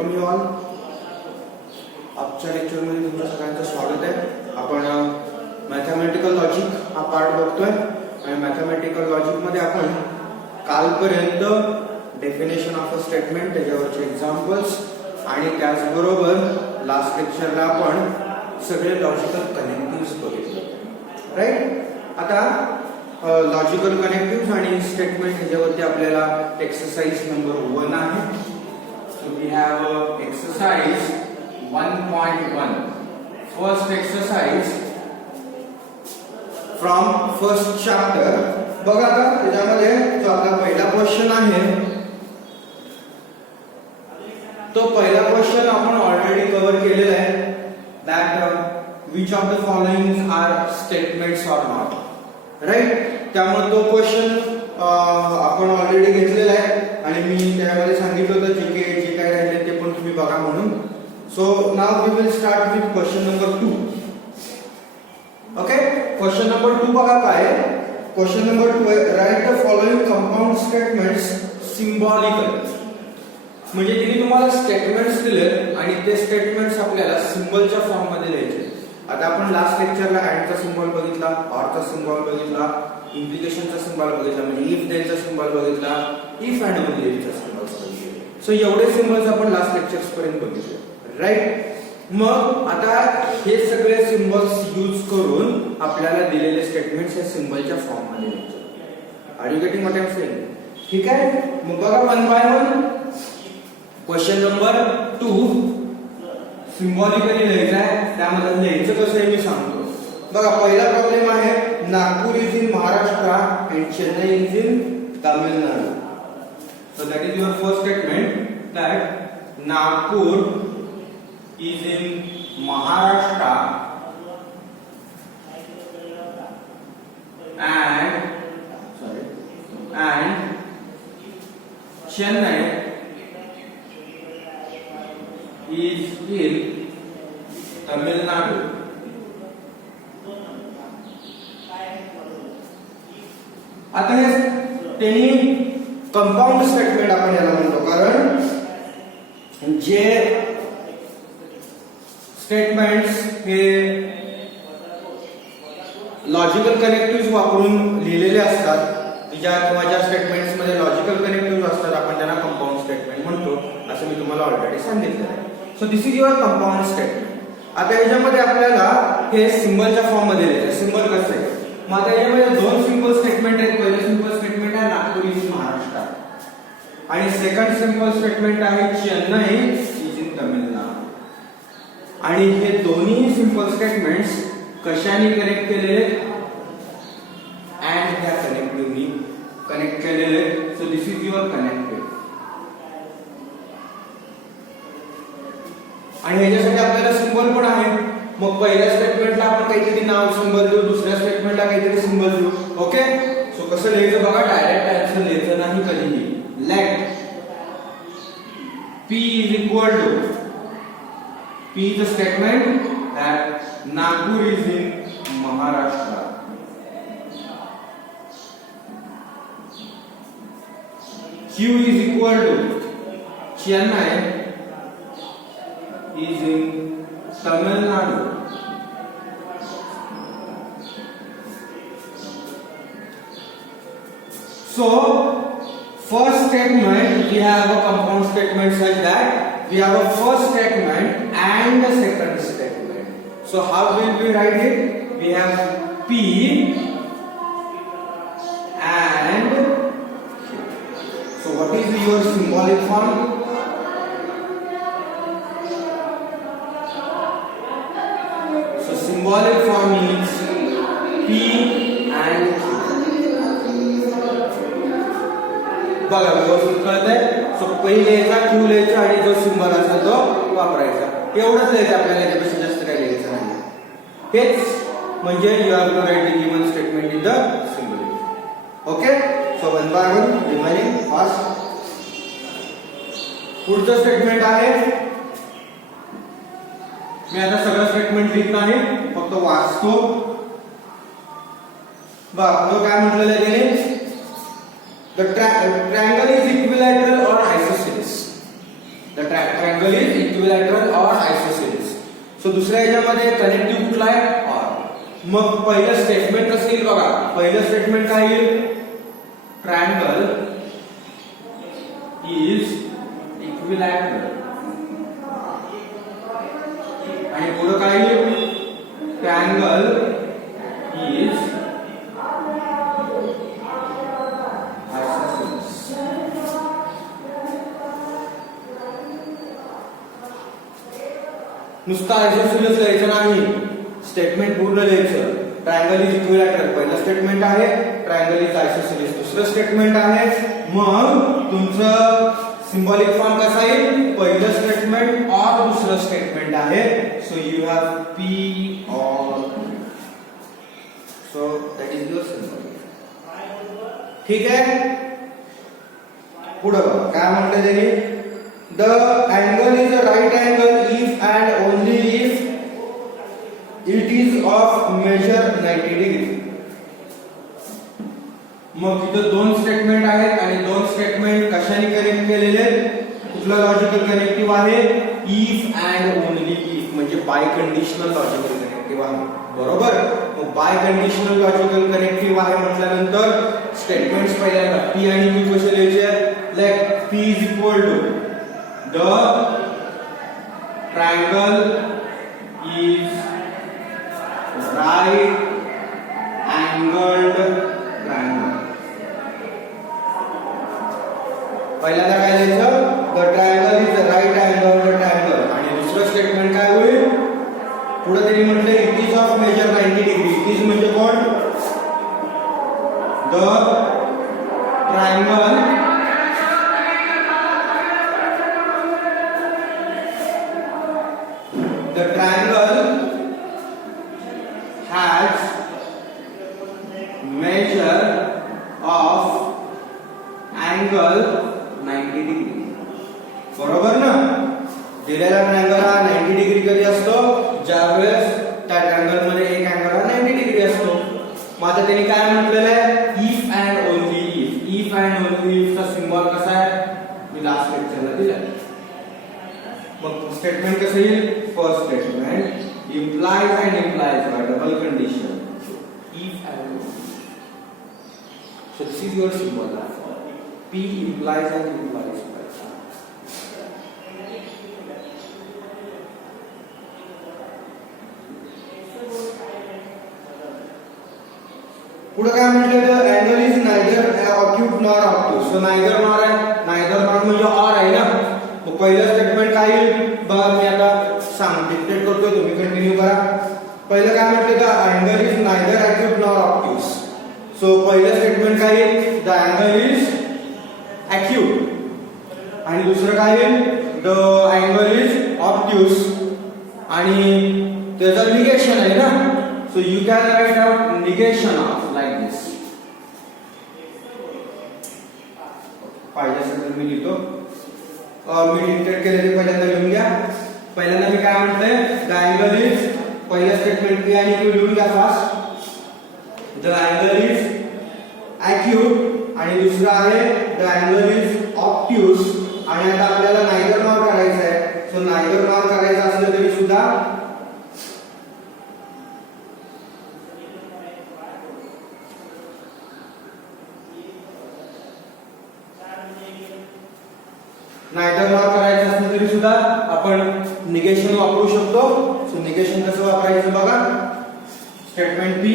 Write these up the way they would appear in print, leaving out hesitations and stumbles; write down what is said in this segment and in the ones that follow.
Welcome you all. आजच्या लेक्चरमध्ये तुमच्या सगळ्यांचं स्वागत आहे. आपण मॅथमॅटिकल लॉजिक हा पार्ट बघतोय आणि मॅथमॅटिकल लॉजिकमध्ये आपण कालपर्यंत डेफिनेशन ऑफ अ स्टेटमेंट, त्याच्यावरचे एक्झाम्पल्स आणि त्याचबरोबर लास्ट लेक्चरला आपण सगळे लॉजिकल कनेक्टिव्स बघितले. राईट. आता लॉजिकल कनेक्टिव्स आणि स्टेटमेंट ह्याच्यावरती आपल्याला एक्सरसाइज नंबर 1 आहे. So we have exercise 1.1. First exercise from first chapter. बघा आता त्याच्यामध्ये जो आपला पहिला क्वेश्चन आहे तो पहिला क्वेश्चन आपण ऑलरेडी कव्हर केलेला आहे. That which of the following are statements or not. Right. त्यामुळे तो क्वेश्चन आपण ऑलरेडी घेतलेला आहे आणि मी त्यामध्ये सांगितलं होतं जे काय राहिले ते पण तुम्ही बघा म्हणून. So now we will start with question number 2. Okay. Question number 2 बघा काय. क्वेश्चन नंबर 2 आहे write the following compound statements symbolically. म्हणजे तिने तुम्हाला स्टेटमेंट्स दिले आणि ते स्टेटमेंट्स आपल्याला सिम्बॉलच्या फॉर्म मध्ये लिहायचे. आता आपण लास्ट लेक्चरला अँडचा सिम्बॉल बघितला, ऑरचा सिम्बॉल बघितला, इम्प्लिकेशनचा सिम्बॉल बघितला, म्हणजे इफ देनचा सिम्बॉल बघितला, इफ अँड ओन्ली इफचा सिम्बॉल बघितले. सो एवढे सिम्बॉल्स आपण लास्ट लेक्चर्स पर्यंत बघितले. राईट. मग आता हे सगळे सिम्बॉल्स यूज करून आपल्याला दिलेले स्टेटमेंट्स हे सिम्बॉलच्या फॉर्म मध्ये लिहायचे. Are you getting what I am saying? ठीक आहे. मग बघा one by one. Question number 2 symbolically लिहायचं आहे. त्यामध्ये लिहायचं कसं आहे मी सांगतो. बघा पहिला प्रॉब्लेम आहे Nagpur is in Maharashtra and Chennai is in Tamil Nadu. So that is your first statement that Nagpur is in Maharashtra and Chennai is in Tamil Nadu. आता हे त्यांनी कंपाऊंड स्टेटमेंट आपण याला म्हणतो, कारण जे स्टेटमेंट्स हे लॉजिकल कनेक्टिव्ह वापरून लिहिलेले असतात, ज्या किंवा ज्या स्टेटमेंट्स मध्ये लॉजिकल कनेक्टिव्ह असतात आपण त्यांना कंपाऊंड स्टेटमेंट म्हणतो, असं मी तुम्हाला ऑलरेडी सांगितलं आहे. So this is your compound statement. आता याच्यामध्ये आपल्याला हे सिम्बॉलच्या फॉर्म मध्ये लिहायचं. सिम्बॉल कसं आहे? मग आता याच्यामध्ये दोन सिम्बॉल स्टेटमेंट आहेत. पहिलं सिम्बॉल स्टेटमेंट आहे नागपूर इज इन महाराष्ट्र आणि सेकंड सिम्बॉल स्टेटमेंट आहे चेन्नई इज इन तामिळनाडू. आणि हे दोन्ही सिम्बॉल स्टेटमेंट्स कशाने कनेक्ट केलेले? अँड ह्या कनेक्टिव्हनी कनेक्ट केलेले. So this is your connective. आणि ह्याच्यासाठी आपल्याला सिम्बॉल पण आहे. मग पहिल्या स्टेटमेंटला आपण काहीतरी नाव सिम्बॉल देऊ, दुसऱ्या स्टेटमेंटला काहीतरी सिम्बॉल देऊ. ओके. सो कसं लिहायचं बघा. डायरेक्ट आन्सर लिहायचं नाही कधीही. Let P is equal to P is the statement that Nagpur is in Maharashtra. Q is equal to Chennai is in Tamil Nadu. So first statement we have a compound statement such that we have a first statement and a second statement. So how will we write it? We have P and Q. So what is your symbolic form? So symbolic form is P and Q. बघा व्यवस्थित कळतंय. So पहिले याचा Q लिहायचा आणि जो symbol असेल तो वापरायचा. एवढंच लिहायचं आपल्याला, याच्यापेक्षा जास्त काही लिहायचं नाही. हेच म्हणजे you have to write the given statement in the symbol. Okay. So one by one reminding fast. पुढचं स्टेटमेंट आहे. मी आता सगळं स्टेटमेंट लिहित नाही, फक्त वाचतो. बघा काय म्हटलेलं आहे त्याने. The triangle is equilateral or isosceles. The triangle is equilateral और आयसोसेलेस. सो दुसऱ्या याच्यामध्ये कनेक्टिव्ह कुठला आहे और. मग पहिलं स्टेटमेंट कसं येईल बघा. पहिलं स्टेटमेंट काय येईल. ट्रायंगल इज इक्विलॅटरल आणि पुढे काय येईल. Triangle is isosceles. नुसतं आयसोसेलेस लिहायचं नाही, स्टेटमेंट पूर्ण लिहायचं. ट्रायंगल इज इक्विलॅटरल पहिलं स्टेटमेंट आहे. ट्रायंगल इज आयसोसेलेस दुसरं स्टेटमेंट आहे. मग तुमचं सिंबॉलिक फॉर्म कसा येईल. पहिलं स्टेटमेंट और दुसरं स्टेटमेंट आहे. So you have P or. So that is your symbolic. ठीक आहे. पुढे बघा काय म्हटलं त्यांनी. The angle is a right angle if and only if it is of measure 90 degree. मग इथं दोन स्टेटमेंट आहेत आणि दोन स्टेटमेंट कशाने कनेक्ट केलेले. कुठलं लॉजिकल कनेक्टिव्ह आहे. इफ अँड ओनली इफ म्हणजे बाय कंडिशनल लॉजिकल कनेक्टिव्ह आहे. बरोबर. मग बाय कंडिशनल लॉजिकल कनेक्टिव्ह आहे म्हटल्यानंतर स्टेटमेंट्स पहिल्यांदा पी आणि क्यू कसे लिहायचे. Like P is equal to the triangle is right angled triangle. पहिल्यांदा काय लिहायचं. The triangle is right angled triangle आणि दुसरं स्टेटमेंट काय होईल. पुढे त्यांनी म्हटलं it is of measure 90 degree. It is म्हणजे कोण. The triangle has measure of angle 90 degree. बरोबर ना. दिलेला ट्रायंगल हा 90 डिग्री कधी असतो. ज्यावेळेस त्या ट्रायंगल मध्ये एक अँगल हा 90 डिग्री असतो. मग आता त्यांनी काय म्हटलेलं आहे. If and only if. If and only if चा सिम्बॉल कसा आहे मी लास्ट लेक्चरला दिलाय. मग स्टेटमेंट कसं येईल. First statement implies and implies by double condition if and only. So this is your symbol. P implies and implies by. पुढे काय म्हटलं. Angle is neither acute nor obtuse. So neither nor आहे. Neither nor म्हणजे or आहे ना. मग पहिलं statement काय येईल बघा. मी आता डिक्टेट करतोय तुम्ही कंटिन्यू करा. पहिलं काय म्हटलं. The angle is neither acute nor obtuse. So पहिलं स्टेटमेंट काय येईल. द अँगल इज ॲक्यूट आणि दुसरं काय येईल. द अँगल इज ऑब्ट्यूज आणि त्याचं निगेशन आहे ना. So you can write out negation of like this. पाहिल्यासाठी मी लिहितो. मी डिक्टेट केलेले पहिल्यांदा लिहून घ्या. पहिल्यांदा मी काय म्हणतोय. द अँगल इज पहिलं स्टेटमेंट पी आणि क्यू लिहून घ्या fast. The angle is acute आणि दुसरं आहे द अँगल इज ऑब्ट्यूज. आणि आता आपल्याला नायदर नॉर करायचं आहे. सो नायदर नॉर करायचं असलं तरी सुद्धा नायदर नॉर करायचं असलं तरी सुद्धा आपण निगेशन वापरू शकतो. सो निगेशन कसं वापरायचं बघा. Statement P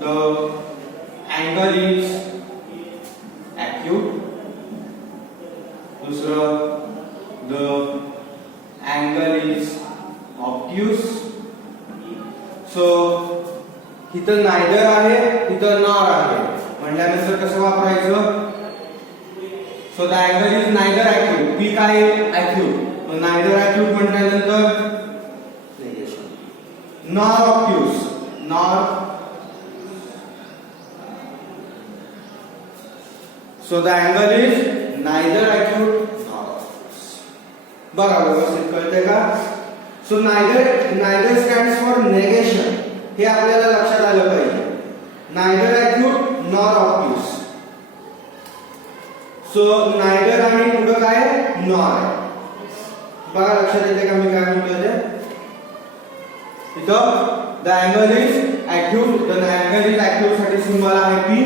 the angle is acute. दुसरं the angle is obtuse. So इथं नायदर आहे इथं नॉर आहे म्हटल्यानंतर कसं वापरायचं. So the angle is neither acute. P काय ॲक्यूट. मग नायदर ॲक्यूट म्हटल्यानंतर negation. Nor obtuse. Nor. So the angle is neither acute nor obtuse. बघा व्यवस्थित कळतंय का. So neither stands for negation. हे आपल्याला लक्षात आलं पाहिजे. Neither acute nor obtuse. So neither आणि पुढे काय नॉर. बघा लक्षात येते का मी काय म्हणतोय ते. इथं the angle is acute, the angle is acute साठी सिंबल आहे P.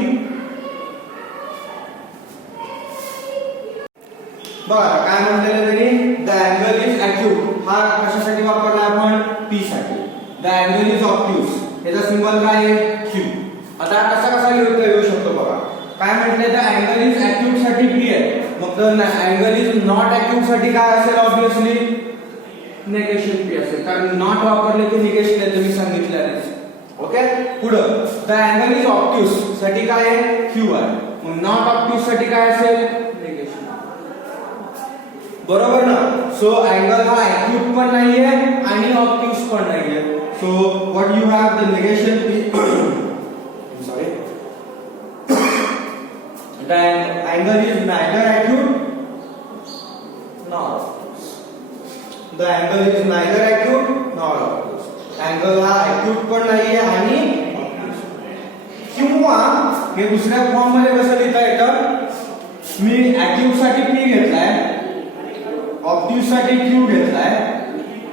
बघा काय म्हटलेलं त्यांनी, द अँगल इज ॲक्यूट हा कशासाठी वापरला आपण, P साठी. द अँगल इज ऑब्ट्यूज याचा सिंबल काय आहे Q. आता कसा येऊ शकतो बघा. काय म्हटले, द अँगल इज ॲक्यूट साठी P आहे, मग the angle is not acute साठी काय असेल, ऑब्वियसली निगेशन P असेल, कारण नॉट वापरले की निगेशन आहे मी सांगितल्यानेच. ओके. पुढं द अँगल इज ऑब्ट्यूज साठी काय आहे Q आहे, मग नॉट ऑब्ट्यूज साठी काय असेल, निगेशन. बरोबर ना. सो अँगल हा ॲक्यूट पण नाहीये आणि ऑब्ट्यूज पण नाहीये. So what you have, the negation P. Sorry, the angle is neither acute nor obtuse. The angle is neither acute nor obtuse. Angle हा ॲक्यूट पण नाहीये आणि ऑब्ट्यूज. किंवा हे दुसऱ्या फॉर्म मध्ये कसं लिहिता येतं, मी ॲक्यूट साठी P घेतलाय, ऑब्ट्यूज साठी Q घेतलाय,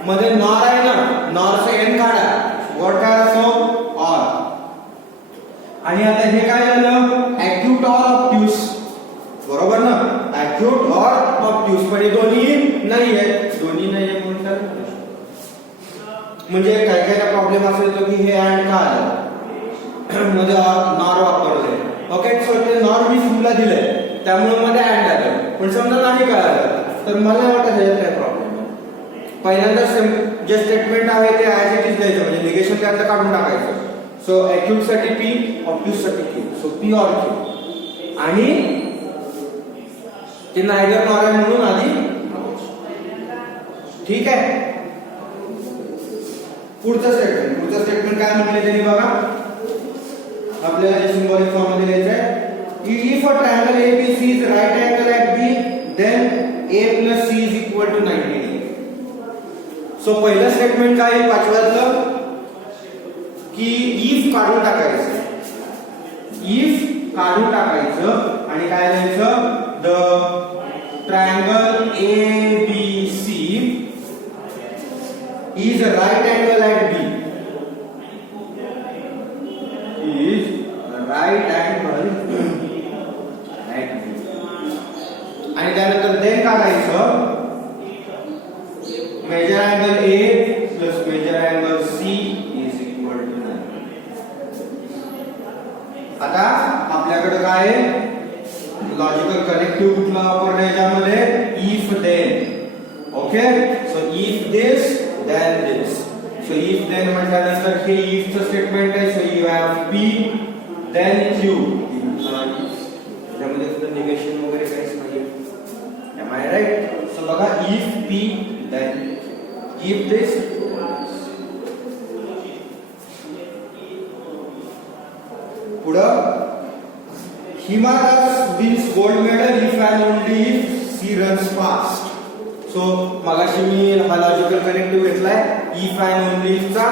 मध्ये नॉर आहे ना, नॉरचा एन काढा, वर्ड काय असतो ऑर. आणि आता हे काय झालं, ॲक्यूट ऑर ऑब्ट्यूज. बरोबर ना, ॲक्यूट ऑर ऑब्ट्यूज, पण हे दोन्ही नाहीये, दोन्ही नाहीये म्हणतात. म्हणजे काय काय प्रॉब्लेम असेल तो की हे अँड का आलं मध्ये नॉर वापरले. ओके. सो ते नॉर मी Q दिलंय त्यामुळे मध्ये अँड आलं, पण समजा नाही कळालं तर मला वाटत ह्याच्यात काय प्रॉब्लेम आहे. पहिल्यांदा जे स्टेटमेंट आहे ते ॲज इट इज द्यायचं, म्हणजे निगेशन त्यातलं काढून टाकायचं. सो ॲक्यूट साठी P, ऑब्ट्यूज साठी Q. So P or Q. आणि ते नायदर नॉर आहे म्हणून आधी. ठीक आहे. पुढचं स्टेटमेंट काय म्हटले त्यांनी बघा, आपल्याला जे सिंबॉलिक फॉर्म मध्ये लिहायचं आहे. If a triangle ABC is right angle at B, then A plus C is equal to 90 degree. So पहिलं स्टेटमेंट काय आहे पाचव्यातलं, की इफ काढून टाकायचं. इफ काढून टाकायचं आणि काय लिहायचं, the triangle ABC is a right angle at B. Is a right angle at B. आणि त्यानंतर देन काढायचं, measure angle A plus measure angle C is equal to 9. आता आपल्याकडे काय आहे, लॉजिकल कनेक्टिव्ह कुठला वापरणे याच्यामध्ये, if then. Okay. So if this then this. So if then म्हटल्यानंतर हे if चं स्टेटमेंट आहे. So you have P then Q. त्यामध्ये सुद्धा निगेशन वगैरे काहीच नाही. Am I right? So बघा, if P then if this. पुढं Hima Das wins gold medal if and only if she runs fast. So मगाशी मी हा लॉजिकल कनेक्टिव्ह घेतलाय इफ अँड ओनली इफ चा.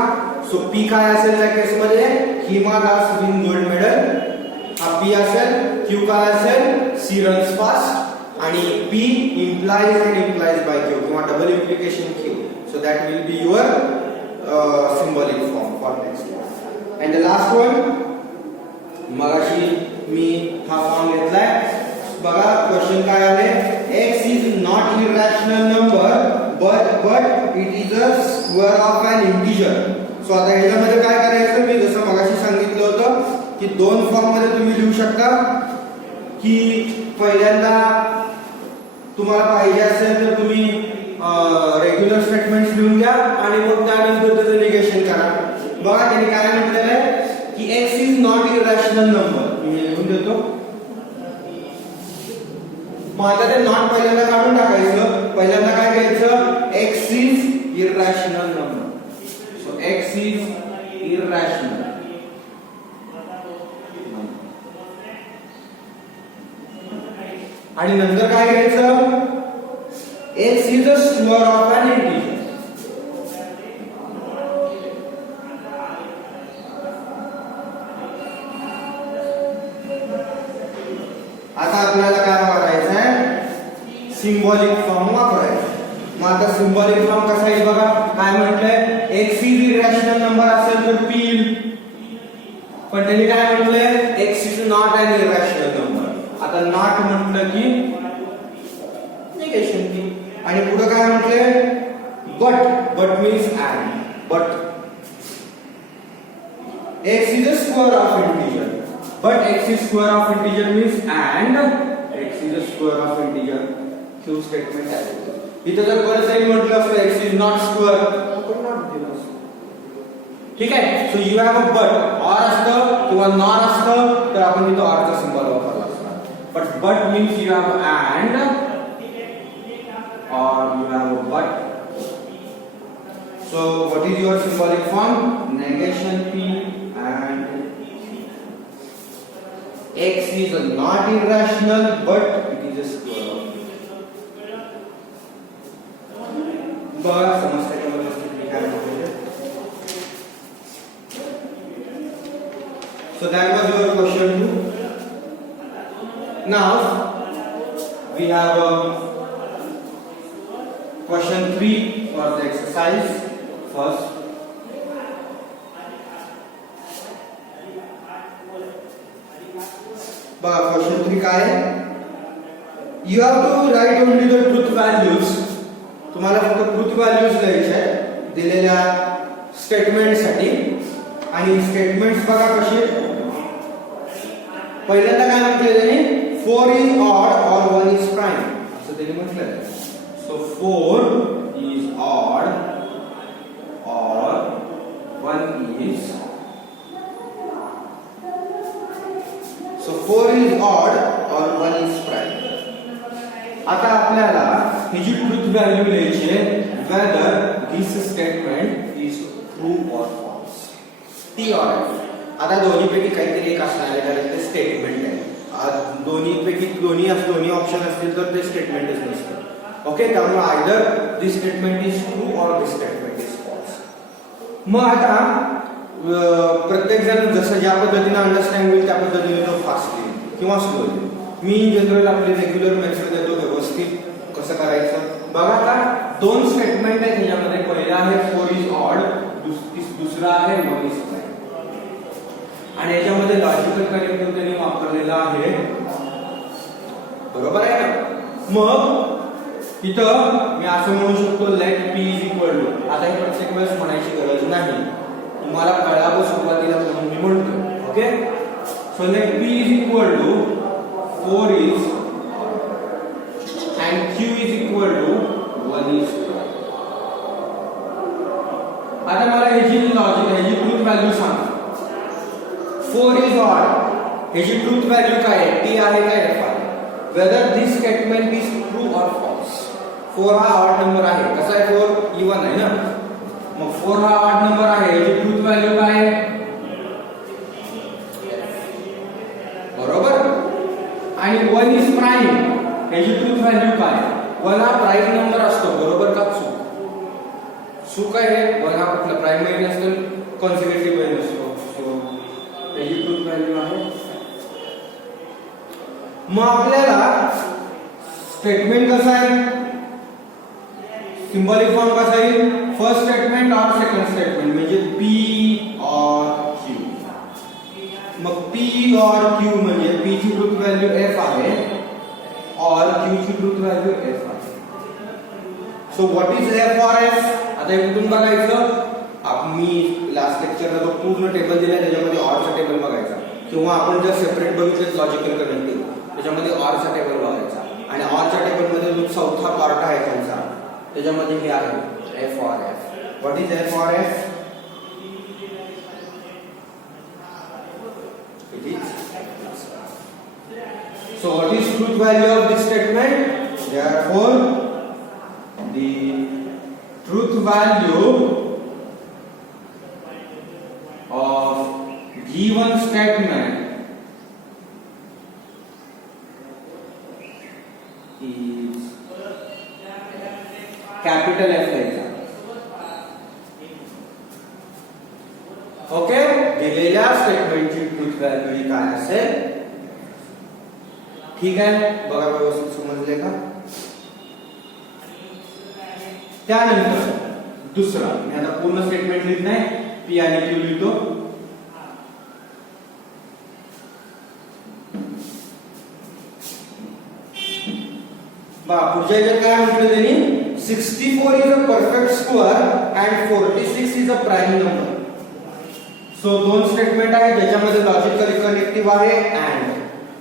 सो P काय असेल त्या केस मध्ये, Hima Das win gold medal. हा P असेल. Q काय असेल, सी रन्स फास्ट. आणि P implies and implies by Q किंवा double implication Q. So that will be your symbolic form for next. And the last one, मगाशी मी हा फॉर्म घेतलाय. बघा क्वेश्चन काय आहे, x is not irrational number but it is a square of an integer. So आता ह्याच्यामध्ये काय करायचं, मी जसं मगाशी सांगितलं होतं की दोन फॉर्म मध्ये तुम्ही लिहू शकता. की पहिल्यांदा तुम्हाला पाहिजे असेल तर तुम्ही रेग्युलर स्टेटमेंट्स लिहून घ्या आणि मग त्यानंतर त्याचं निगेशन करा. बघा त्यांनी काय म्हटलेलं आहे की x is not irrational number. मी लिहून देतो. मग आता ते नॉट पहिल्यांदा काढून टाकायचं. पहिल्यांदा काय घ्यायचं, x is irrational number. So x is irrational. आणि नंतर काय घ्यायचं, x is a square of an integer. आता आपल्याला काय करायचं आहे, सिंबॉलिक फॉर्म वापरायचा. मग आता सिंबॉलिक फॉर्म कसा येईल बघा. काय म्हटलंय, x इज इरॅशनल नंबर असेल तर p येईल. पण त्यांनी काय म्हटलंय, x is not an irrational number. आता नॉट म्हटलं की निगेशन p. आणि पुढे काय म्हटलंय, but means and. But x is a square of integer, but x is square of integer means and x is a square of integer. Q statement आहे. इथे जर परत काही म्हटलं असतं x is not square आपण not दिलं असतं. ठीक आहे. So you have a but. और असतं किंवा नॉर असतं तर आपण इथे और चा सिंबल वापरला असता. But means you have and or you have a but. So what is your symbolic form? Negation p and x is not irrational but it is a square of p. बघा समस्या व्यवस्थित काय होते. So that was your question 2. Now we have question 3 for the exercise. First, question 3 काय आहे. You have to write only the truth values. तुम्हाला फक्त truth values लिहायचे आहेत दिलेल्या स्टेटमेंट साठी. आणि स्टेटमेंट्स बघा कसे. पहिल्यांदा काय म्हटले त्यांनी, 4 is odd or 1 is prime असं त्यांनी म्हटलं. So 4 is odd or 1 is, so 4 is odd or 1 is prime. आता आपल्याला ही जी ट्रूथ व्हॅल्यू लिहायची आहे, whether this statement is true or false. ती or आता दोन्ही पैकी काहीतरी एक असणार आहे कारण ते स्टेटमेंट आहे. दोन्ही ऑप्शन असतील तर ते स्टेटमेंटच नसतं. ओके. त्यामुळे either this statement is true और दिस स्टेटमेंट इज फॉल्स. मग आता प्रत्येक जण जसं ज्या पद्धतीने अंडरस्टँड होईल त्या पद्धतीने तो फास्ट येईल किंवा स्लो येईल. मी इन जनरल आपले रेग्युलर मेथड देतो व्यवस्थित कसं करायचं. बघा आता 2 स्टेटमेंट आहेत त्याच्यामध्ये. पहिला आहे 4 is odd, दुसरा आहे 1 is prime. आणि याच्यामध्ये लॉजिकल कनेक्टिव्ह त्यांनी वापरलेला आहे. बरोबर आहे ना. मग इथं मी असं म्हणू शकतो late p is equal to. आता हे प्रत्येक वेळेस म्हणायची गरज नाही, तुम्हाला कळावं सुरुवातीला म्हणून मी म्हणतो. Okay. So let p is equal to 4 is and q is equal to 1 is. आता मला ह्याची लॉजिक ह्याची ट्रूथ व्हॅल्यू सांगा. 4 is odd ह्याची ट्रूथ व्हॅल्यू काय आहे, t आहे काय f आहे. Whether this statement is true और फॉल्स. 4 हा ऑड नंबर आहे. कसा आहे 4 इवन आहे ना. मग 4 हा ऑड नंबर आहे, ह्याची ट्रूथ व्हॅल्यू काय आहे, बरोबर. आणि 1 is prime ह्याची ट्रूथ व्हॅल्यू काय. 1 हा प्राइम नंबर असतो, बरोबर का चूक आहे. 1 हा कुठला प्राइमरी नसतो, कॉन्सिक्युटिव्ह नसतो. सो ह्याची ट्रूथ व्हॅल्यू आहे. मग आपल्याला स्टेटमेंट कसं आहे, सिंबॉलिक फॉर्म कसा येईल, फर्स्ट स्टेटमेंट और सेकंड स्टेटमेंट म्हणजे p और q. मग p और q म्हणजे p ची ट्रूथ व्हॅल्यू f आहे और q ची ट्रूथ व्हॅल्यू f आहे. सो व्हॉट इज f और f. आता हे कुठून बघायचं, मी लास्ट लेक्चरला तो पूर्ण टेबल दिलाय त्याच्यामध्ये ऑर चा टेबल बघायचा, किंवा आपण जर सेपरेट बघितलं लॉजिकल कनेक्टिव्ह त्याच्यामध्ये ऑर चा टेबल बघायचा. आणि ऑर च्या टेबल मध्ये जो चौथा पार्ट आहे त्यांचा त्याच्यामध्ये हे आहे f और f. व्हॉट इज f और f. It is. So what is truth value of this statement? Therefore, the truth value of given statement is capital F लिहायचा. ओके. दिलेल्या स्टेटमेंटची ट्रूथ व्हॅल्यू काय असेल. ठीक आहे. बघा व्यवस्थित समजले का. त्यानंतर दुसरा, मी आता पूर्ण स्टेटमेंट लिहित नाही, पी आणि क्यू लिहितो. पुढच्या याच्यात काय म्हटलं त्यांनी, 64 is a perfect square and 46 is a prime number. So दोन स्टेटमेंट आहे ज्याच्यामध्ये लॉजिकली कनेक्टिव्ह आहे अँड.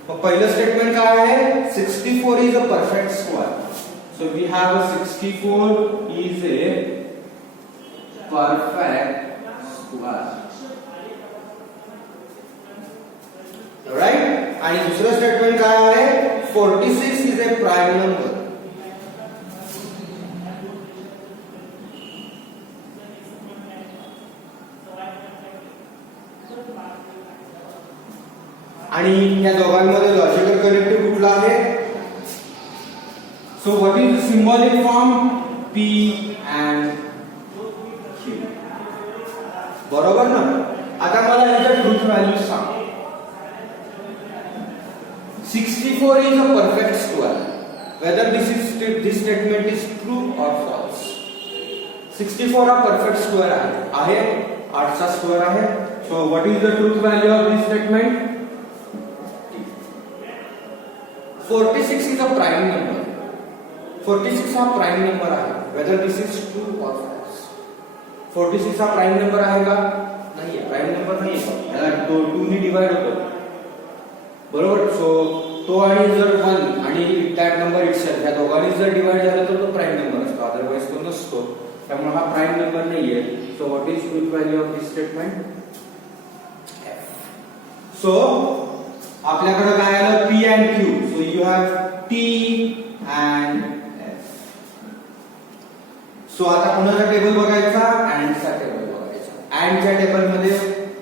मग पहिलं स्टेटमेंट काय आहे, 64 is a perfect square. So we have a 64 is a perfect square, right. आणि दुसरं स्टेटमेंट काय आहे, 46 इज ए प्राइम नंबर. आणि या दोघांमध्ये लॉजिकल कनेक्टिव्ह कुठला आहे. So what is the symbolic form, P and Q, बरोबर ना. आता मला याच्या ट्रूथ व्हॅल्यू सांग. 64 is a perfect square, whether this statement is true or false. 64 हा perfect square आहे 8 चा स्क्वेअर आहे. So what is the truth value of this statement? 46 is a prime number. 46 हा प्राइम नंबर आहे, whether this is true or false. 46 हा prime number आहे का, नाही आहे, प्राइम नंबर नाही आहे, याला 2 ने डिवाइड होतो, बरोबर. सो तो आणि जर 1 आणि दॅट नंबर इटसेल्फ या दोघांनी जर डिवाइड झाला तर तो प्राइम नंबर असतो, अदरवाइज तो नसतो. त्यामुळे हा प्राइम नंबर नाहीये. So what is truth value of this statement, so आपल्याकडे काय आलं, P and Q. So you have T and F. So आता कोणाचा टेबल बघायचा, अँडचा टेबल बघायचा. अँडच्या टेबल मध्ये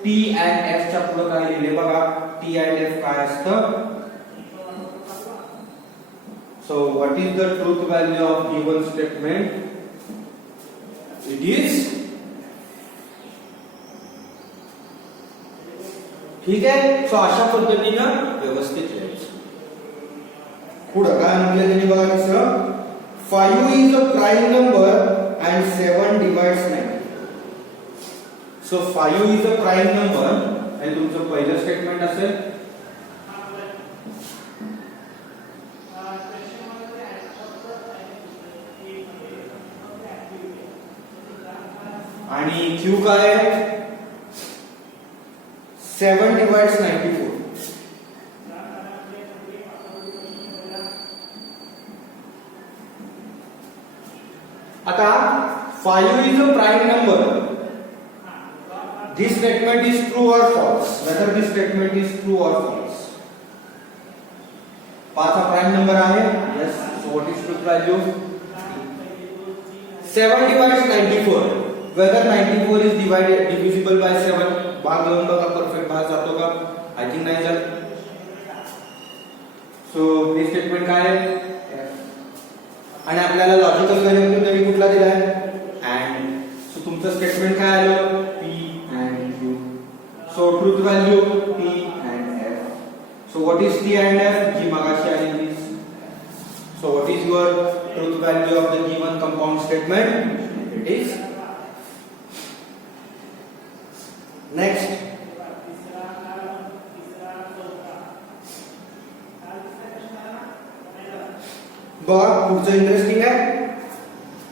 टी अँड एफ च्या पुढे काय लिहिले बघा, टी अँड एफ काय असतं. So what is the truth value of given statement? It is, ठीक आहे. सो अशा पद्धतीनं व्यवस्थित लिहायचं. पुढे काय म्हटलं त्यांनी बघा, तिसरं 5 is a prime number and 7 divides 9. So 5 is a prime number हे तुमचं पहिलं स्टेटमेंट असेल. आणि क्यू काय आहे, 7 divides 94. आता 5 is a prime number. This statement is true or false, whether this statement is true or false. 5 हा prime number आहे, yes. So what is truth value, 7 divides 94. Whether 94 is divisible by 7, भाग लावून बघा, perfect भाग जातो का, I think नाही जात. सो हे स्टेटमेंट काय आहे, आणि आपल्याला लॉजिकल कनेक्टिव्ह त्यांनी कुठला दिलाय, अँड. सो तुमचं स्टेटमेंट काय आलं, P and Q. So truth value P and F. So what is T and F, जी मगाशी आलेली. So what is your truth value of the given compound statement, it is. Next, बघा पुढचं interesting आहे.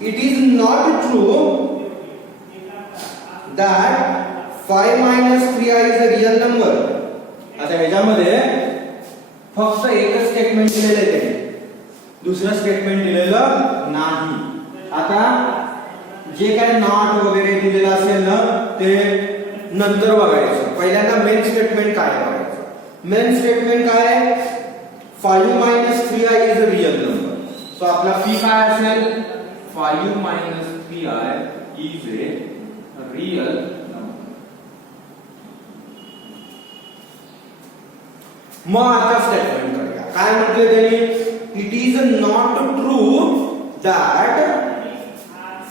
It is not true that 5 minus 3i is a real number. आता ह्याच्यामध्ये फक्त एकच स्टेटमेंट दिलेलं आहे त्याने, दुसरं स्टेटमेंट दिलेलं नाही. आता जे काय नॉट वगैरे दिलेलं असेल ना ते नंतर बघायचं. पहिल्यांदा मेन स्टेटमेंट काय बघायचं. मेन स्टेटमेंट काय आहे, 5 minus 3i is a real number. So आपला p काय असेल, 5 minus 3i is a real number. मग आता स्टेटमेंट करूया. काय म्हटले त्यांनी, it is not true that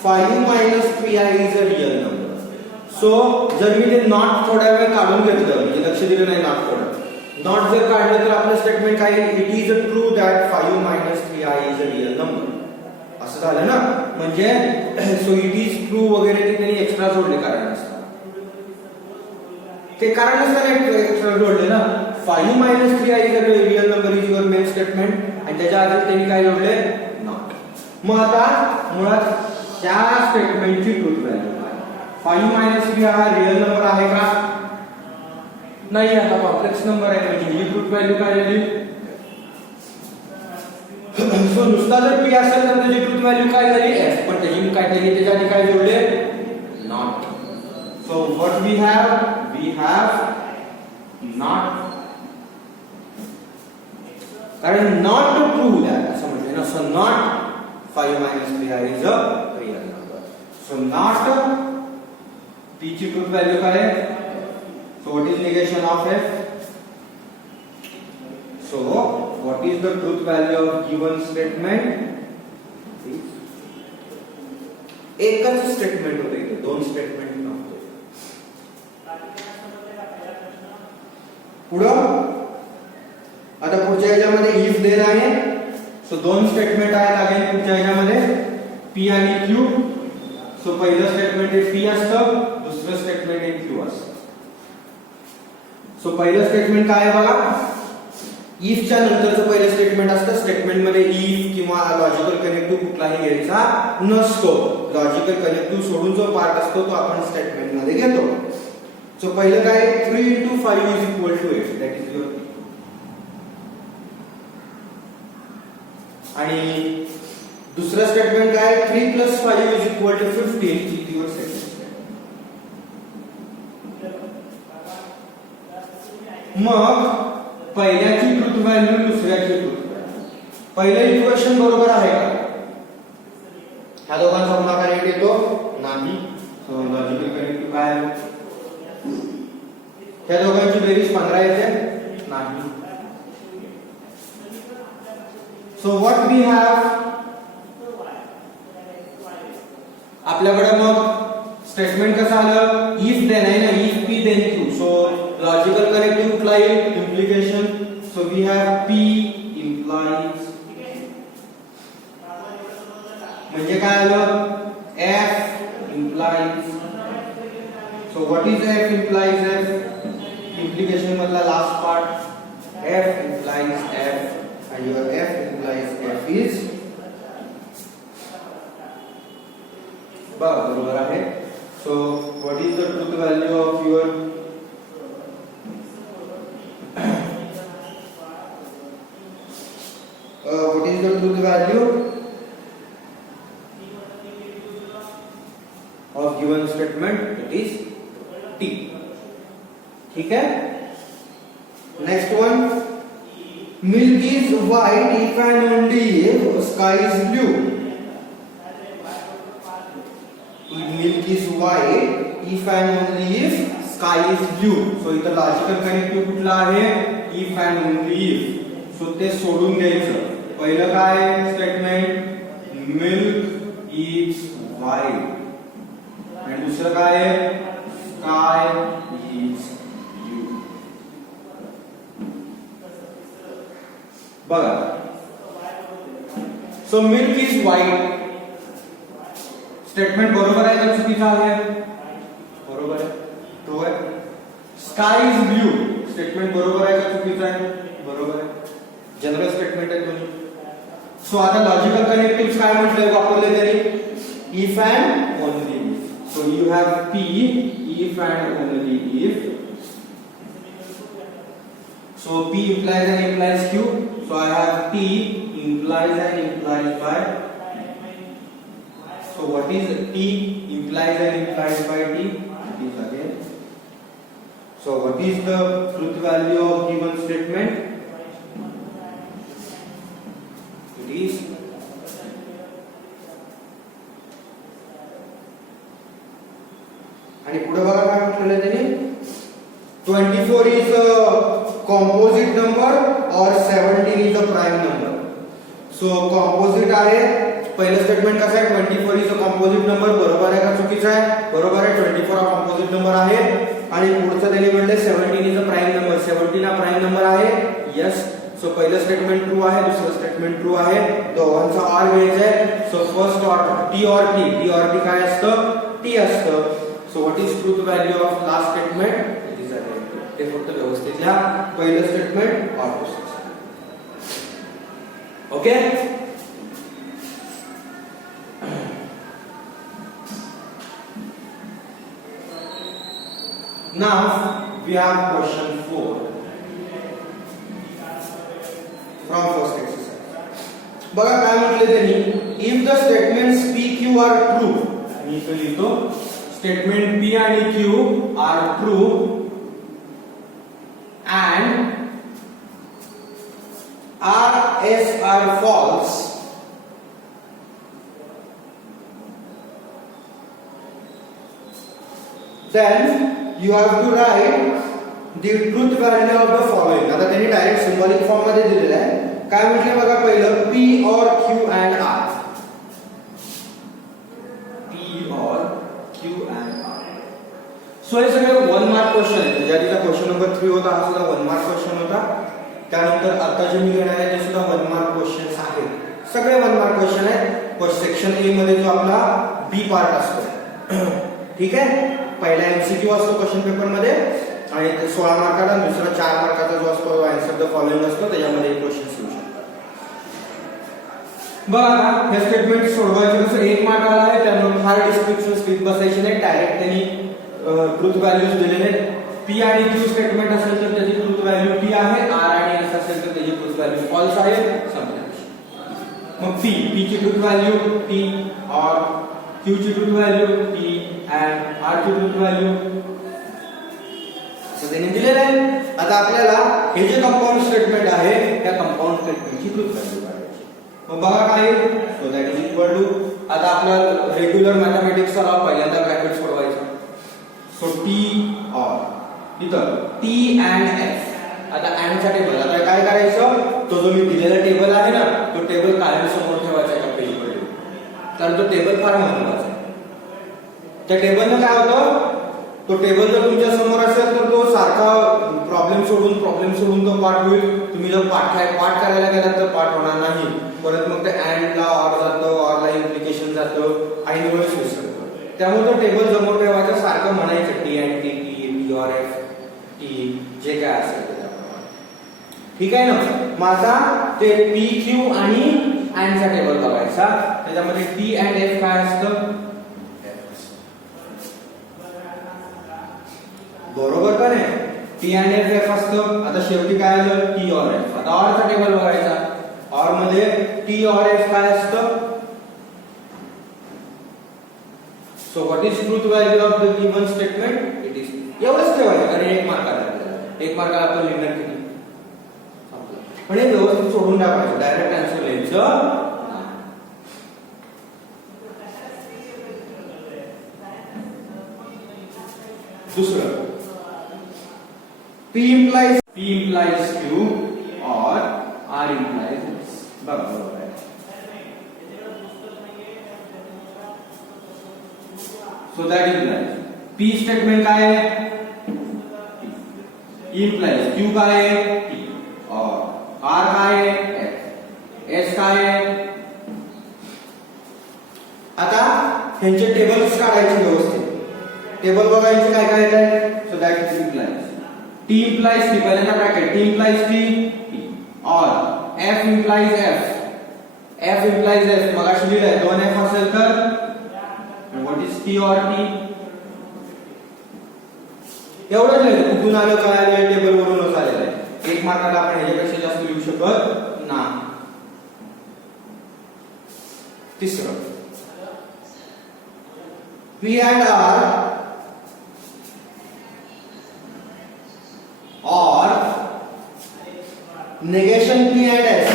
5 minus 3i is a real number. So जर मी ते नॉट थोड्या वेळ काढून घेतलं, म्हणजे लक्ष दिलं नाही नॉट थोडं, नॉट जर काढलं तर आपलं स्टेटमेंट काय, it is true that 5 minus 3i is a real number, असं झालं ना. म्हणजे सो इट इज ट्रू वगैरे ते त्यांनी एक्स्ट्रा जोडले कारण असतात ते कारण असताना एक्स्ट्रा जोडले ना 5 - 3 is a real number is your main statement आणि त्याच्या आधी त्यांनी काय जोडले नॉट. मग आता मुळात त्या स्टेटमेंटची ट्रूथ व्हॅल्यू 5 - 3 हा रियल नंबर आहे का नाही हा कॉम्प्लेक्स नंबर आहे म्हणजे ही ट्रूथ व्हॅल्यू काय झाली सो नुसता जर p असेल तर त्याची ट्रूथ व्हॅल्यू काय झाली f पण त्याची काय झाली त्याच्या आधी काय जोडले not. So what we have not कारण नॉट टू प्रूव्ह दॅट असं म्हटलं ना. So not 5 - 3 is a real number. So not p ची ट्रूथ व्हॅल्यू काय आहे so what is negation of f so what is the truth value of given statement एकच statement होते इथे दोन स्टेटमेंट नव्हते. पुढे आता पुढच्या ह्याच्यामध्ये इफ देन आहे सो दोन स्टेटमेंट आहेत अगेन पुढच्या ह्याच्यामध्ये p आणि q. सो पहिलं स्टेटमेंट हे p असतं दुसरं स्टेटमेंट हे q असतं. सो पहिलं स्टेटमेंट काय आहे बघा इफ च्या नंतरचं पहिलं स्टेटमेंट असतं स्टेटमेंट मध्ये इफ किंवा लॉजिकल कनेक्टिव्ह कुठलाही घ्यायचा नसतो. लॉजिकल कनेक्टिव्ह सोडून जो पार्ट असतो तो आपण स्टेटमेंट मध्ये घेतो. सो पहिलं काय 3 × 5 = 8 दॅट इज युअर आणि दुसरं स्टेटमेंट काय 3 + 5 = 15 इज युअर सेकंड. मग पहिल्याची ट्रूथ व्हॅल्यू दुसऱ्याची ट्रूथ व्हॅल्यू पहिलं इक्वेशन बरोबर आहे का ह्या दोघांचा गुणाकार 8 येतो नाही. सो लॉजिकल कनेक्टिव्ह काय आहे ह्या दोघांची बेरीज 15 येते नाही. सो व्हॉट वी हॅव आपल्याकडे मग स्टेटमेंट कसं आलं इफ देन आहे ना if p then q. So logical connective कुठला येईल implication. So we have p implies म्हणजे काय आलं f implies. So what is f implies f implication मधला last part f implies f and your f implies f is बरोबर आहे. So what is the truth value of your what is the truth value of given statement? It is t. ठीक है. Next one, milk is white if and only if sky is blue. Milk is white if and only if sky is blue. So इथं logical connective कुठला आहे if and only if. So ते सोडून द्यायचं. पहिलं काय स्टेटमेंट मिल्क इज व्हाईट आणि दुसरं काय स्काय इज ब्लू. बघा so milk is white statement बरोबर आहे का चुकीचा आहे बरोबर आहे तो आहे. स्काय इज ब्लू स्टेटमेंट बरोबर आहे का चुकीचा आहे बरोबर आहे. जनरल स्टेटमेंट आहे दोन्ही. सो आता लॉजिकल कनेक्टिव्ह काय म्हटलंय वापरले तरी if and only if. So you have p if and only if. So p implies and implies q. So I have p implies and implies by. So what is t implies and implies by t? It is again. So what is the truth value of given statement? It is आणि पुढे बघा काय म्हटलेलं त्यांनी 24 is a composite number or 17 is a prime number. So composite आहे. पहिलं statement कसं आहे 24 is a composite number बरोबर आहे का चुकीचं आहे बरोबर आहे. 24 हा composite number आहे आणि पुढचं त्यांनी म्हटले 17 is a prime number. 17 हा prime number आहे. Yes. सो पहिलं स्टेटमेंट ट्रू आहे, दुसरं स्टेटमेंट ट्रू आहे, दोघांचा ऑर घ्यायचा आहे. So first or T or T, T or T काय असतं, टी असतं. So what is truth value of last statement, it is a ते फक्त व्यवस्थित लिहा. पहिलं स्टेटमेंट ऑर दुसरं. Okay. Now we have question 4 from first exercise. बघा काय म्हटले त्यांनी, if the statements P, Q are true, मी इथे लिहितो स्टेटमेंट P आणि Q are true and R, S are false, then you have to write the truth value of the following. आता त्यांनी direct symbolic form मध्ये दिलेलं आहे. काय म्हटले बघा, पहिलं P or Q and R. P or Q and R. So हे सगळे 1 मार्क क्वेश्चन आहेत. ज्या दिवसा क्वेश्चन नंबर 3 होता हा सुद्धा 1 मार्क क्वेश्चन होता. त्यानंतर आता जे मी घेणार आहे ते सुद्धा 1 मार्क क्वेश्चन्स आहेत. सगळे 1 मार्क क्वेश्चन आहेत. सेक्शन ए मध्ये जो आपला बी पार्ट असतो. ठीक आहे. पहिला एमसीक्यू असतो क्वेश्चन पेपर मध्ये आणि 16 मार्काचा, दुसरा 4 मार्काचा जो असतो आन्सर द फॉलोइंग असतो, त्याच्यामध्ये एक क्वेश्चन येऊ शकतो. बघा हे स्टेटमेंट सोडवायचे कसं, 1 मार्काला आहे त्यामुळे फार डिस्क्रिप्शन स्क्रिप्ट बसायची नाही. डायरेक्ट त्यांनी ट्रूथ व्हॅल्यूज दिलेले आहेत. पी आणि क्यू स्टेटमेंट असेल तर त्याची ट्रूथ व्हॅल्यू टी आहे, आर आणि एस असेल तर त्याची ट्रूथ व्हॅल्यू फॉल्स आहे. समजा मग पी ची ट्रूथ व्हॅल्यू टी और क्यू ची truth value T and R ची ट्रूथ व्हॅल्यू असं त्यांनी दिलेलं आहे. आता आपल्याला हे जे कंपाऊंड स्टेटमेंट आहे त्या कंपाऊंड स्टेटमेंटची ट्रूथ व्हॅल्यू काढायची. मग बघा काय आहे, so that is equal to, आता आपला रेग्युलर मॅथमॅटिक्सचा लॉ पहिल्यांदा ब्रॅकेट सोडवायचा. सो टी ऑर इथं टी अँड एफ. आता अँड चा टेबल, आता काय करायचं, तो जो मी दिलेला टेबल आहे ना तो टेबल कायम समोर ठेवायचा एका पेजवर, कारण तो टेबल फार महत्त्वाचा आहे. त्या टेबलनं काय होतं, तो टेबल जर तुमच्या समोर असेल तर तो सारखा प्रॉब्लेम सोडून तो पाठ होईल. तुम्ही जर पाठ करायला गेलात तर पाठ होणार नाही. परत मग ते अँडला ऑर जातं, ऑरला इम्प्लिकेशन जातं आणि निवडच विसरतो. त्यामुळे तो टेबल समोर ठेवायचा, सारखं म्हणायचं T and T, T or F T, जे काय असेल ते. ठीक आहे ना. मग आता ते पी क्यू आणि अँडचा टेबल बघायचा. त्याच्यामध्ये टी अँड एफ काय असतं, बरोबर का नाही, टी अँड एफ असतं. आता शेवटी काय आलं, टी ऑर एफ. आता ऑर चा टेबल बघायचा. ऑर मध्ये टी ऑर एफ काय असतं. So what is truth value of the given statement, it is एवढंच ठेवायचं, कारण 1 मार्काला आपण लिहिणार किती. पण हे व्यवस्थित सोडून टाकायचं, डायरेक्ट आन्सर लिहायचं. दुसरं P implies Q or R implies S. बरोबर आहे. So that implies P statement काय आहे, implies Q काय आहे, T और R काय आहे, S काय आहे. आता ह्यांचे टेबल्स काढायचे व्यवस्थित. टेबल बघायचे काय काय आहे. So that is implies T implies T, पहिल्यांदा ब्रॅकेट, T implies T और F implies F implies F. मगाशी लिहिलंय 2F असेल तर व्हॉट इज T और T. एवढंच लिहिलं, कुठून आलं काय आलं, टेबल वरूनच आलेलं आहे. 1 मार्काला आपण ह्याच्यापेक्षा जास्त लिहू शकत नाही. तिसरं P and R or negation P and S.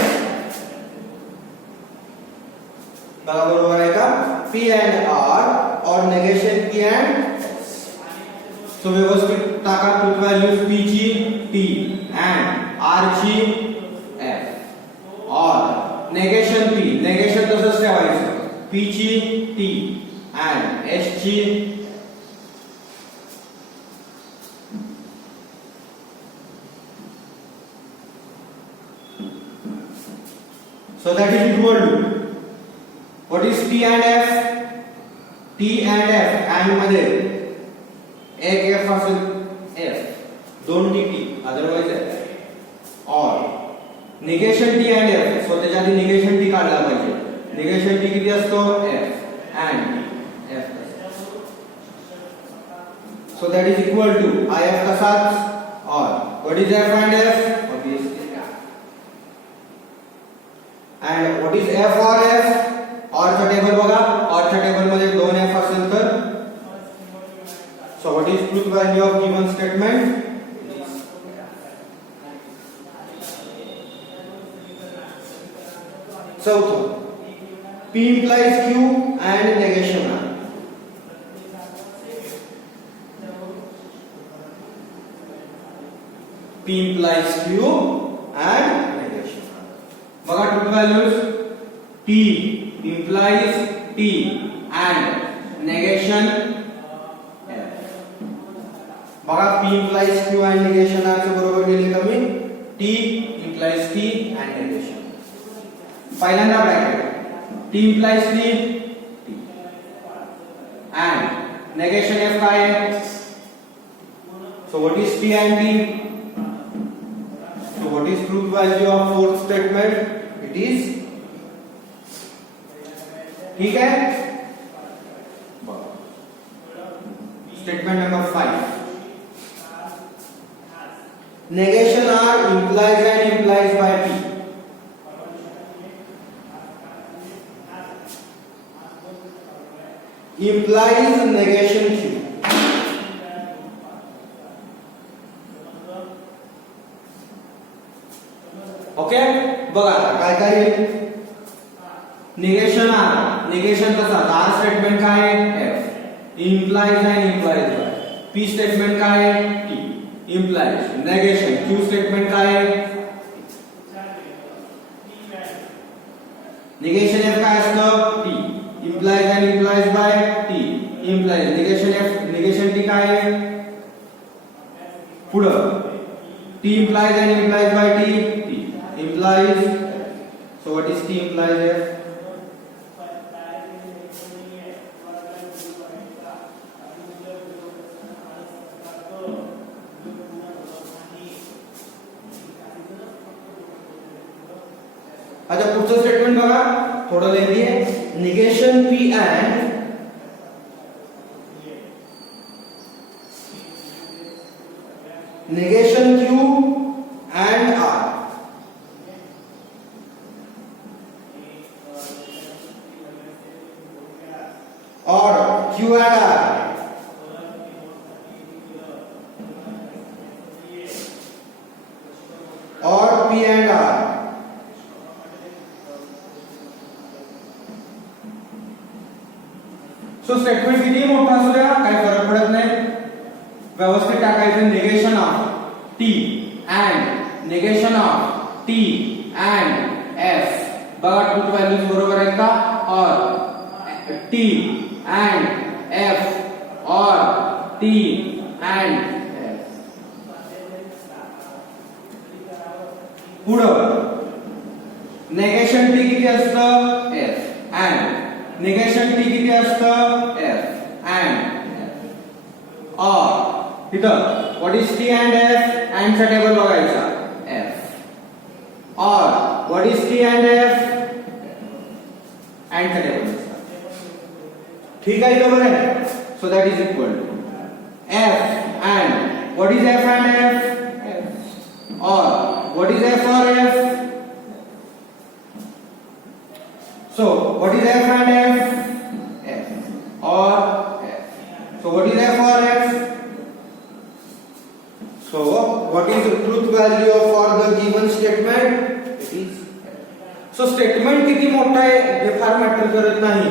बरोबर आहे का, P and R or negation P and S. So व्यवस्थित टाका ट्रूथ व्हॅल्यूज P ची T and R ची F और नेगेशन P, नेगेशन तसंच ठेवायचं, P ची T and S ची So that is equal to, what is T and F? T and F and मध्ये एक F असेल, F दोन T otherwise F और negation T and F. So त्याच्या आधी negation T काढला पाहिजे. negation T किती असतो? F and F. So that is equal to IF तसाच और what is F and F? Obviously. And what is F or F? और चा टेबल बघा, और च्या टेबल मध्ये दोन F असेल तर, so what is truth value of given statement? चौथं, P implies Q and negation R. P implies Q and negation R. बघा truth values, P implies T and negation F. बघा P implies Q and negation R चे बरोबर गेले का मी? T implies T and negation. पहिल्यांदा bracket T implies T and negation F काय आहे? So what is T and T? So what is truth value of fourth statement? It is, ठीक है? Statement number 5. Negation R implies and implies by P. Implies negation Q. Okay, बघा काय काय negation R, negation कसा R statement काय आहे? F implies and implies by. P statement काय आहे? T implies. Negation Q statement काय आहे? निगेशन F काय असतं? T implies and implies by T implies. Negation F, negation T काय आहे? पुढं T implies and implies by T, T implies. So what is T implies F? अच्छा पुढचं statement बघा, थोडं लेंदी आहे. Negation P and negation Q and R. Or Q and R. Or P and R. So statement किती मोठा असू द्या काही फरक पडत नाही, व्यवस्थित टाकायचं. Negation of T and negation of T and F. बघा ट्रूथ व्हॅल्यूज बरोबर आहेत का? और T and F और T and F. पुढं नेगेशन T किती असतं? F and negation T किती असतं? F and और इथं what is T and F and चा टेबल बघायचा F और what is T and F and चा टेबल. ठीक आहे बरोबर आहे. so that is equal to F and what is F and F or what is F or F. so what is F and F? F or F. so what is F or F? So what is the truth value for the given statement? It is. So statement किती मोठा आहे हे फार matter करत नाही.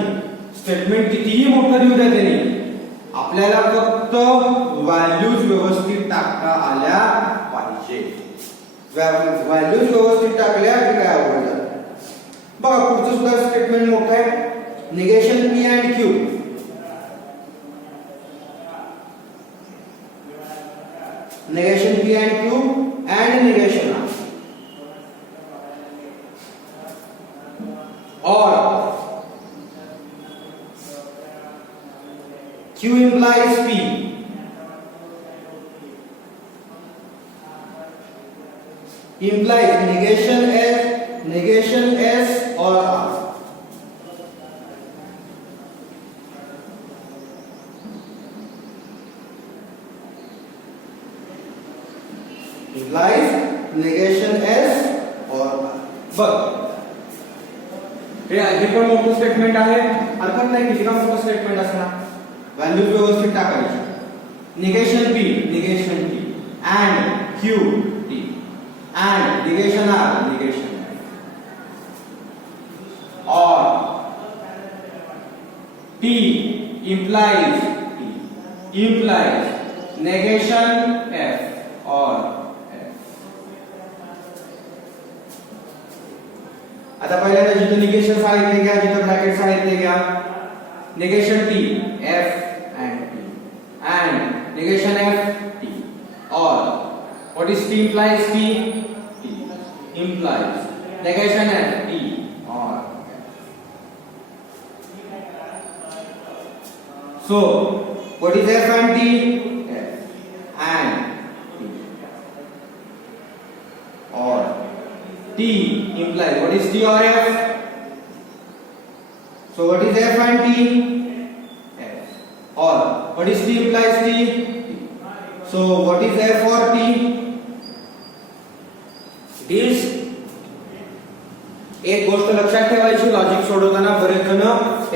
Statement कितीही मोठं देऊ द्या त्यांनी, आपल्याला फक्त व्हॅल्यूज व्यवस्थित टाकता आल्या पाहिजे. व्हॅल्यूज व्यवस्थित टाकल्या की काय आवडतं. बघा पुढचं सुद्धा स्टेटमेंट मोठं आहे. Negation P and Q. negation P and Q and negation R. implies negation S or R. Implies negation S or R. बघ हे पण मोठं स्टेटमेंट आहे, हरकत नाही किती का मोठं स्टेटमेंट असणार, व्हॅल्यूज व्यवस्थित टाकायची. negation P and Q T and negation R negation F or T implies negation F or F. आता पहिल्यांदा जिथे निगेशन सांगितले घ्या, जिथे ब्रॅकेट सांगितले घ्या. negation T F and T and negation F T or what is T implies T implies negation F T or F. So what is F and T? F and T or T implies what is T or F? So what is F and T? F or what is T implies T? So what is F or T? This एक गोष्ट लक्षात ठेवायची, logic सोडवताना बरेच जण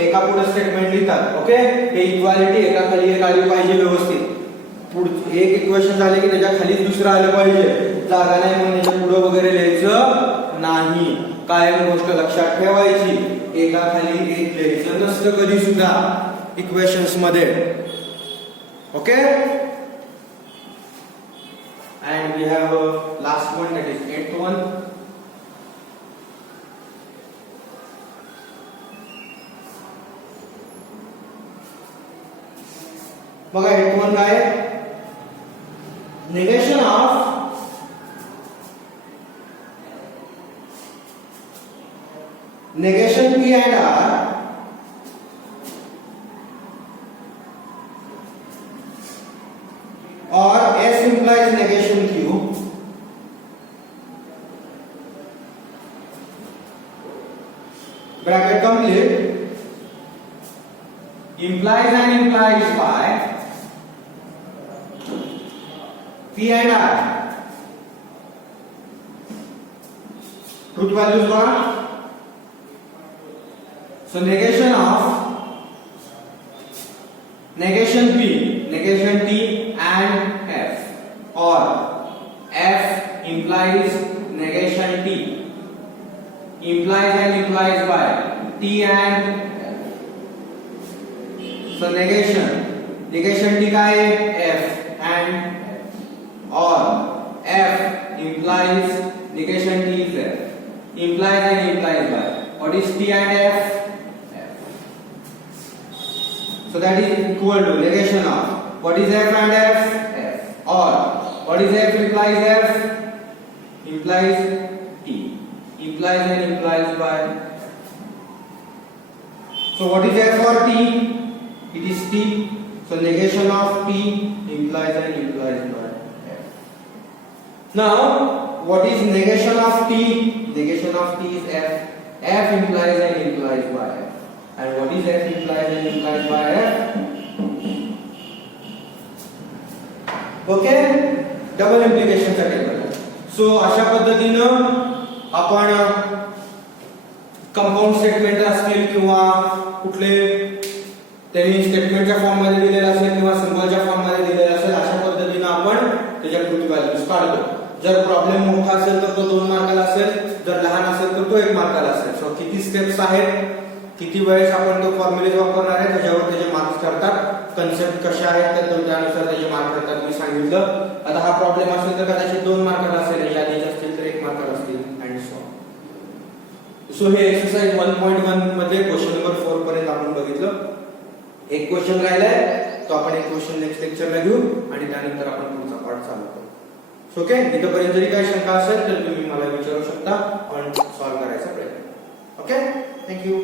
एका पुढे statement लिहितात. ओके, हे इक्वालिटी एका खाली एक आली पाहिजे व्यवस्थित. एक इक्वेशन झाले की त्याच्या खाली दुसरं आलं पाहिजे, जागा नाही म्हणून त्याच्या पुढे वगैरे लिहायचं नाही. कायम गोष्ट लक्षात ठेवायची, एका खाली एक लिहायचं नसतं कधी सुद्धा इक्वेशन्स मध्ये. Okay, and we have a last one, that is 8th one. बघा 8th one काय आहे? negation P and R or S implies negation Q bracket complete implies and implies by P and R. Truth values what? So negation P, negation T and F or F implies negation T, implies and implies by T and F. So negation T काय है? F and F or F implies negation T is F, implies and implies by what is T and F? So that is equal to negation of what is F and F? F or what is F implies F? Implies T, implies and implies by. So what is F or T? It is T. So negation of T implies and implies by F. Now what is negation of T? Negation of T is F. F implies and implies by F. And what is F implies and implies by F? Okay, double implication चा table. So अशा पद्धतीनं आपण compound statement असतील किंवा कुठले त्यांनी स्टेटमेंटच्या form मध्ये दिलेला असेल किंवा सिंबलच्या फॉर्म मध्ये दिलेला असेल, अशा पद्धतीनं आपण त्याच्या ट्रुथ व्हॅल्यूज काढतो. जर प्रॉब्लेम मोठा असेल तर तो 2 मार्काला असेल, जर लहान असेल तर तो 1 मार्काला असेल. सो किती स्टेप्स आहेत, किती वेळेस आपण तो फॉर्म्युलेज वापरणार आहे त्याच्यावर त्याचे मार्क्स ठरतात. कन्सेप्ट कशा आहेत तर त्यानुसार त्याचे मार्क ठरतात. मी सांगितलं. आता हा प्रॉब्लेम असेल तर कदाचित 2 मार्काला असेल, या आधीच असतील तर 1 मार्काला असतील अँड सो हे एक्सरसाइज 1.1 मध्ये क्वेश्चन नंबर 4 पर्यंत आपण बघितलं. एक क्वेश्चन राहिलाय, तो आपण एक क्वेश्चन नेक्स्ट लेक्चरला घेऊ आणि त्यानंतर आपण पुढचा पार्ट चालू करू. ओके, इथपर्यंत जरी काही शंका असेल तर तुम्ही मला विचारू शकता, आपण सॉल्व्ह करायचा प्रयत्न. Okay, thank you.